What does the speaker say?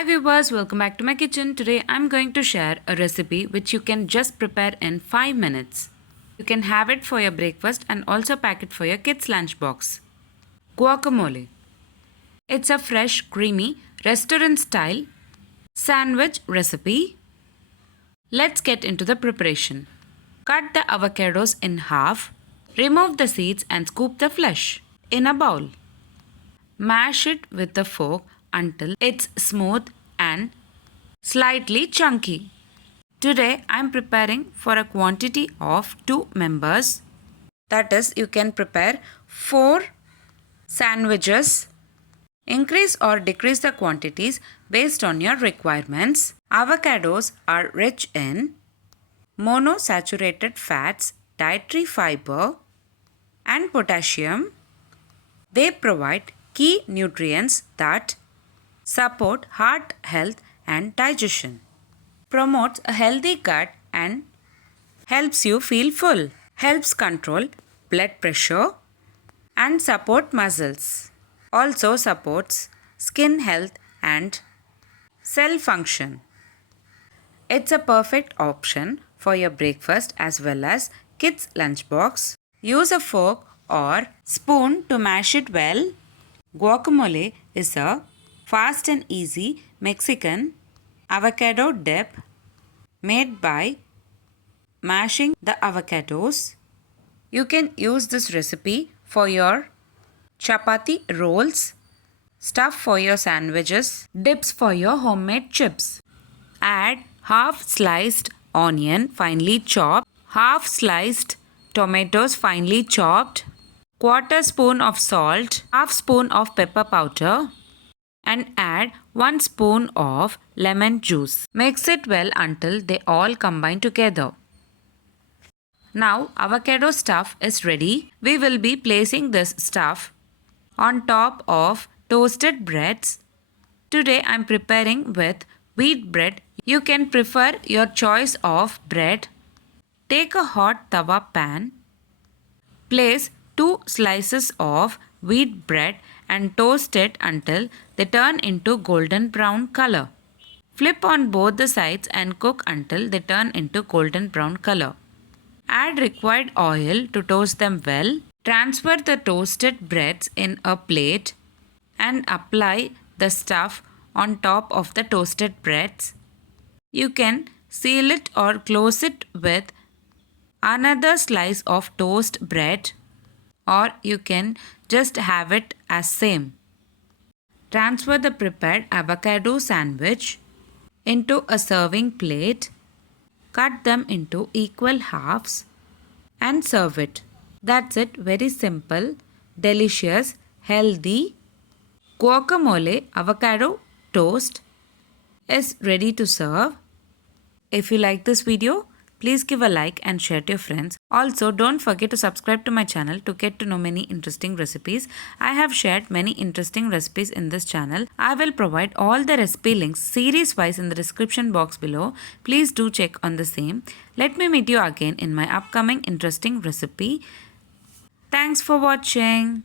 Hi viewers, welcome back to my kitchen. Today I'm going to share a recipe which you can just prepare in 5 minutes. You can have it for your breakfast and also pack it for your kids' lunchbox. Guacamole. It's a fresh, creamy, restaurant-style sandwich recipe. Let's get into the preparation. Cut the avocados in half. Remove the seeds and scoop the flesh in a bowl. Mash it with a fork until it's smooth and slightly chunky. Today I am preparing for a quantity of 2 members. That is, you can prepare 4 sandwiches. Increase or decrease the quantities based on your requirements. Avocados are rich in monosaturated fats, dietary fiber, and potassium. They provide key nutrients that support heart health and digestion, promotes a healthy gut and helps you feel full, helps control blood pressure and support muscles, also supports skin health and cell function. It's a perfect option for your breakfast as well as kids' lunchbox. Use a fork or spoon to mash it well. Guacamole is a fast and easy Mexican avocado dip made by mashing the avocados. You can use this recipe for your chapathi rolls, stuff for your sandwiches, dips for your homemade chips. Add half sliced onion finely chopped, half sliced tomatoes finely chopped, quarter spoon of salt, half spoon of pepper powder, and add 1 spoon of lemon juice. Mix it well until they all combine together. Now avocado stuff is ready. We will be placing this stuff on top of toasted breads. Today I am preparing with wheat bread. You can prefer your choice of bread. Take a hot tawa pan. Place 2 slices of wheat bread and toast it until they turn into golden brown color. Flip on both the sides and cook until they turn into golden brown color. Add required oil to toast them well. Transfer the toasted breads in a plate and apply the stuff on top of the toasted breads. You can seal it or close it with another slice of toast bread, or you can just have it as same. Transfer the prepared avocado sandwich into a serving plate. Cut them into equal halves and serve it. That's it. Very simple, delicious, healthy guacamole avocado toast is ready to serve. If you like this video, please give a like and share to your friends. Also, don't forget to subscribe to my channel to get to know many interesting recipes. I have shared many interesting recipes in this channel. I will provide all the recipe links series wise in the description box below. Please do check on the same. Let me meet you again in my upcoming interesting recipe. Thanks for watching.